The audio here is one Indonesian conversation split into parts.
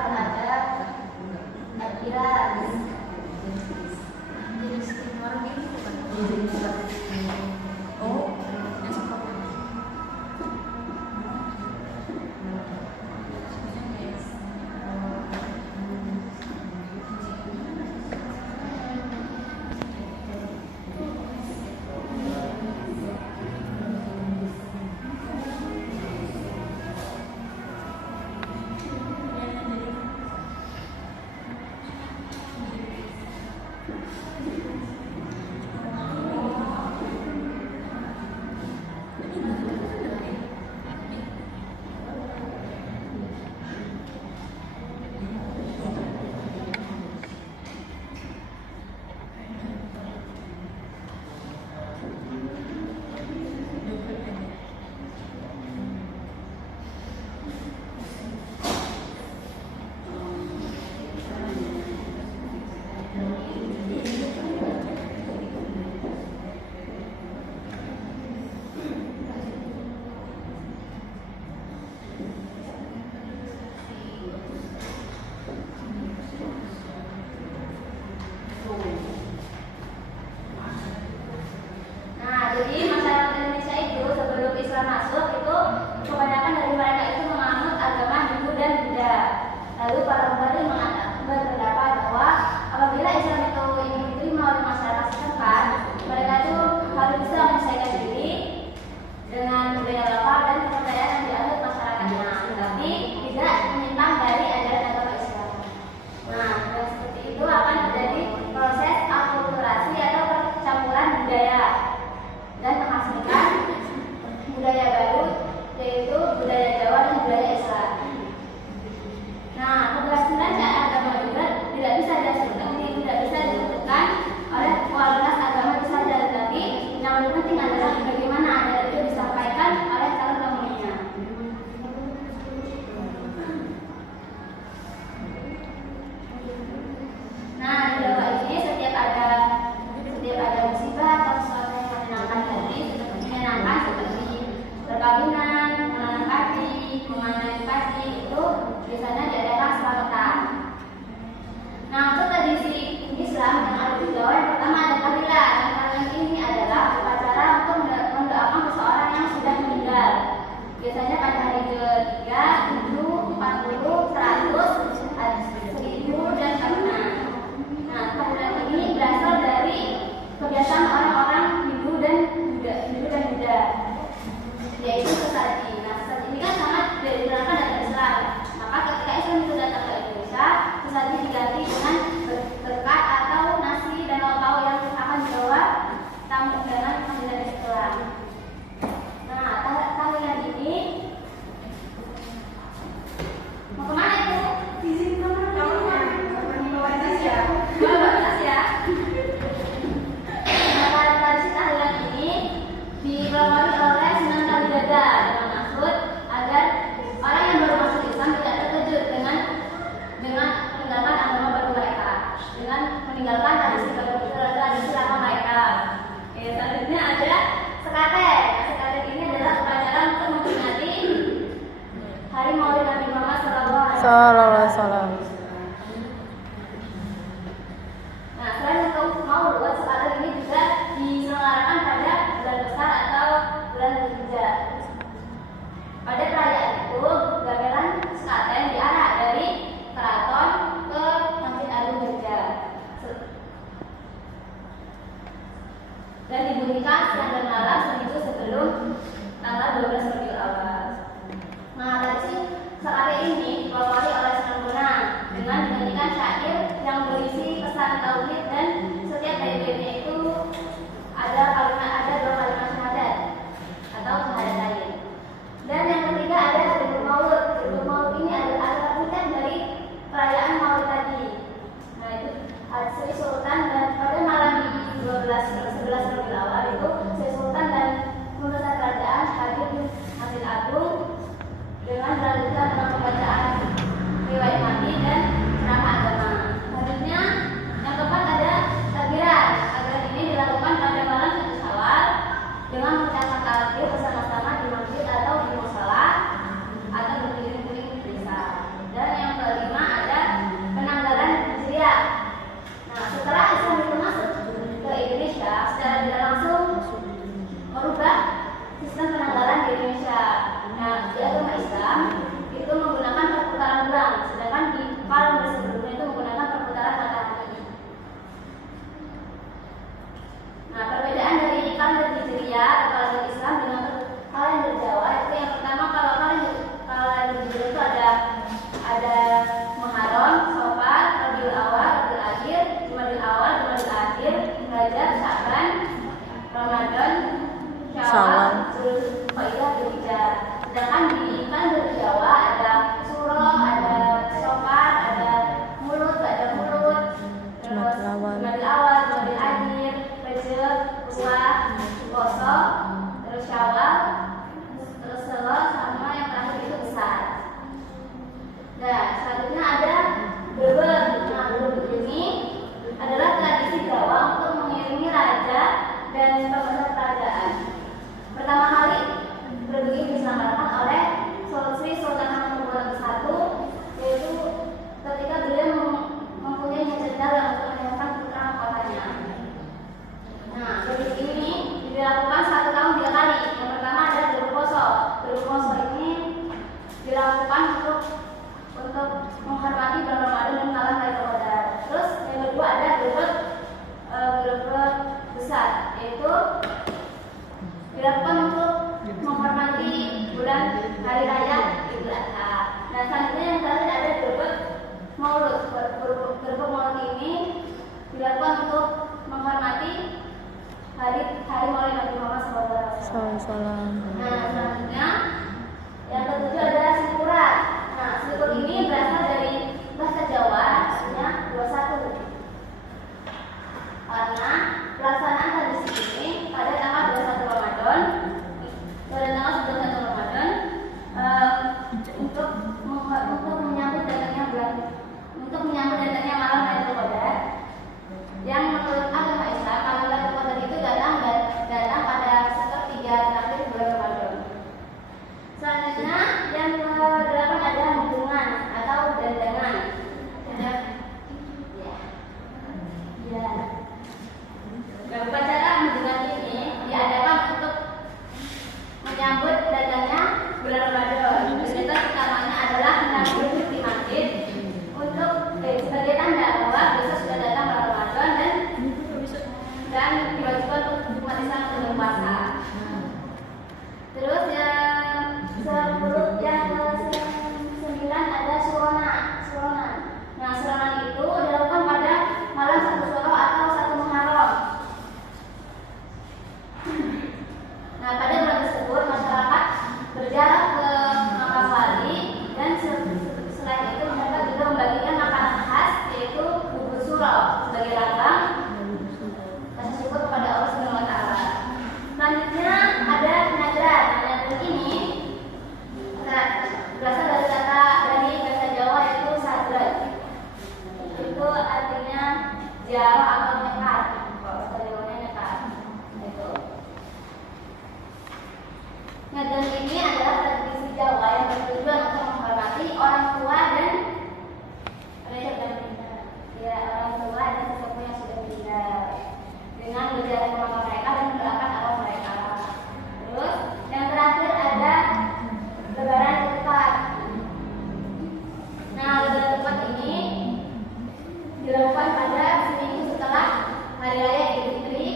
terhadap Akhirat. Jadi masyarakat Indonesia itu sebelum Islam masuk itu kebanyakan dari mereka itu menganut agama Hindu dan Buddha. Lalu para ulama berpendapat bahwa apabila Islam itu ingin diterima oleh masyarakat setempat, mereka itu harus bisa menyesuaikan diri dengan budaya lokal dan kepercayaan yang dianut masyarakatnya, tetapi tidak menyimpang dari ajaran agama Islam. Nah, dengan seperti itu akan terjadi proses akulturasi atau percampuran budaya dan menghasilkan budaya baru, yaitu budaya Jawa dan budaya Islam. Nah, keberhasilan agama juga tidak bisa ditentukan oleh kualitas agama itu saja, tetapi yang lebih penting adalah bagaimana ajaran itu disampaikan oleh calon penghuninya. Nah, di bawah ini setiap ada musibah atau sesuatu yang menyenangkan seperti perkawinan, menanam padi, memanen padi itu biasanya diadakan selamatan. Nah, untuk tradisi Islam yang ada di Jawa, yang pertama ada tahlilan. Tahlilan ini adalah upacara untuk mendoakan seseorang yang sudah meninggal. Biasanya pada hari ke-3, 7, 40, 100, 1000 dan karena. Nah, tahlilan ini berasal dari kebiasaan orang-orang Hindu dan Buddha, yaitu sesaji. Nah, sesaji ini kan sangat digunakan dalam Islam. Maka ketika Islam itu datang ke Indonesia, sesaji diganti dengan berkat atau nasi dan lauk yang akan dibawa tamu undangan dari Islam. Nah, tahlilan ini mau kemana itu? Di sini kemana? Bawa tas ya. Bawa tas ya. Diawali oleh Sunan Kalijaga dengan maksud agar orang yang baru masuk Islam tidak terkejut dengan meninggalkan agama baru mereka, dengan meninggalkan tradisi lama mereka. Selanjutnya ada sekaten. Sekaten ini adalah upacara untuk memperingati Hari Maulid Nabi Muhammad SAW. Nah, selain untuk Maulid, sekaten ini juga diselenggarakan pada bulan besar atau bulan Dzulhijjah. Pada perayaan itu, gamelan sekaten diarak dari keraton ke Masjid Agung Jogja dan dibunyikan setengah malam seminggu sebelum tanggal 12 Rabiul Awal. Nah, tradisi sekaten ini diawali oleh Sunan Bonang. dilakukan untuk menghormati bulan Ramadan dan malam Lailatul Qadar. Terus yang kedua ada gerebek besar, yaitu dilakukan untuk menghormati bulan hari raya Idul Adha. Dan selanjutnya yang terakhir ada gerebek Maulud. Gerebek Maulud ini dilakukan untuk menghormati hari Maulid Nabi Muhammad SAW. Nah, selanjutnya yang ketujuh ada syukuran. Nah, syukur ini berasal dari bahasa Jawa, artinya 21. Karena pelaksanaan tradisi ini pada tanggal 21 Ramadan, untuk menyambut datangnya malam Lailatul Qadar, yang menurut agama Islam malam Lailatul Qadar itu datang pada sepertiga terakhir bulan Ramadan. Selanjutnya yang ke-8 ada hubungan atau dandanan. Upacara hubungan ini diadakan untuk menyambut datangnya bulan Ramadan. Cerita utamanya adalah menabur di masjid untuk sebagai tanda bahwa besok sudah datang bulan Ramadan dan diwajibkan untuk umat Islam untuk berpuasa. Terus yang ke-9 ada suronan. Nah, suronan itu dilakukan pada malam 1 Syawal atau 1 Muharram. Nah, pada bulan tersebut masyarakat berjalan ke makam wali dan selain itu mereka juga membagikan makanan khas, yaitu bubur suro sebagai lambang rasa syukur kepada Allah Subhanahu wa taala. Selanjutnya ada nadran. Nadran ini berasal dari bahasa Jawa, yaitu sadran. Itu artinya jarah atau nekat. Kalau bahasa Jawanya nekat. Itu. Nadran ini adalah tradisi Jawa yang bertujuan untuk menghormati orang tua dan orang tua dan sesepuh yang sudah meninggal, dengan berjalan ke makam mereka dan mendoakan arwah mereka. Terus yang terakhir ada lebaran ketupat. Nah, lebaran ketupat ini dilakukan pada seminggu setelah hari raya Idul Fitri.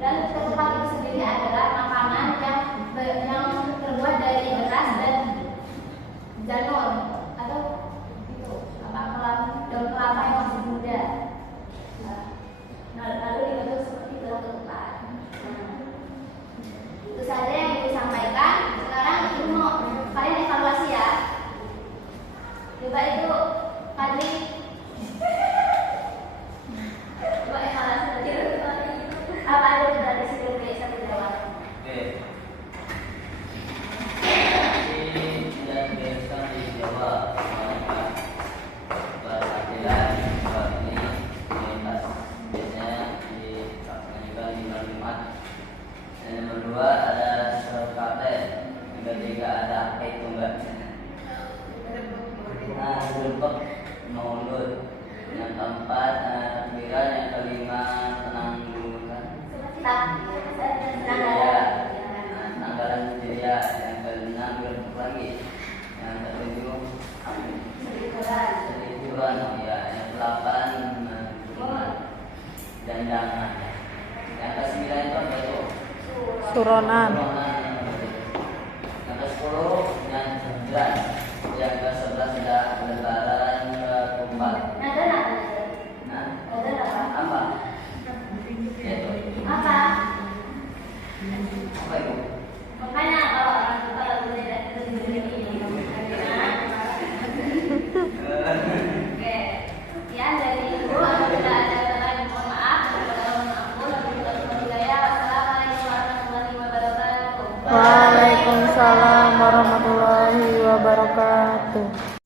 Dan ketupat itu sendiri adalah makanan yang terbuat dari beras dan janur atau daun kelapa yang masih muda. Nah, lalu dibentuk seperti gelang ketupat. Itu saja yang disampaikan. Sekarang ibu mau kalian evaluasi ya. Coba itu Kadri. Coba evaluasi apa ada tradisi berbeda satu jawab. Oke. Dan biasa di Jawa berhadiran seperti lintas biasanya dilaksanakan juga di bulan Jumat. Dan yang kedua ada serkate, yang ketiga ada akad tunggal. Nah, gerbek maulud. Yang keempat takbiran, yang kelima penangguhan. Tanggalan Hijriah, yang ke-6 gerbek lagi. Yang ke-7 seribuan, ya. Yang ke-8 dandangan. Yang ke-9 itu apa itu? Suronan. Yang ke-10 yang 11. Yang ke-11 ada lebaran ketupat. Apa? Apa itu? Makanya kalau orang tua berbeda ini. Oke, sekian dari ibu. Apabila ada kata-kata mohon maaf. Wassalamualaikum warahmatullahi wabarakatuh. Waalaikumsalam warahmatullahi wabarakatuh.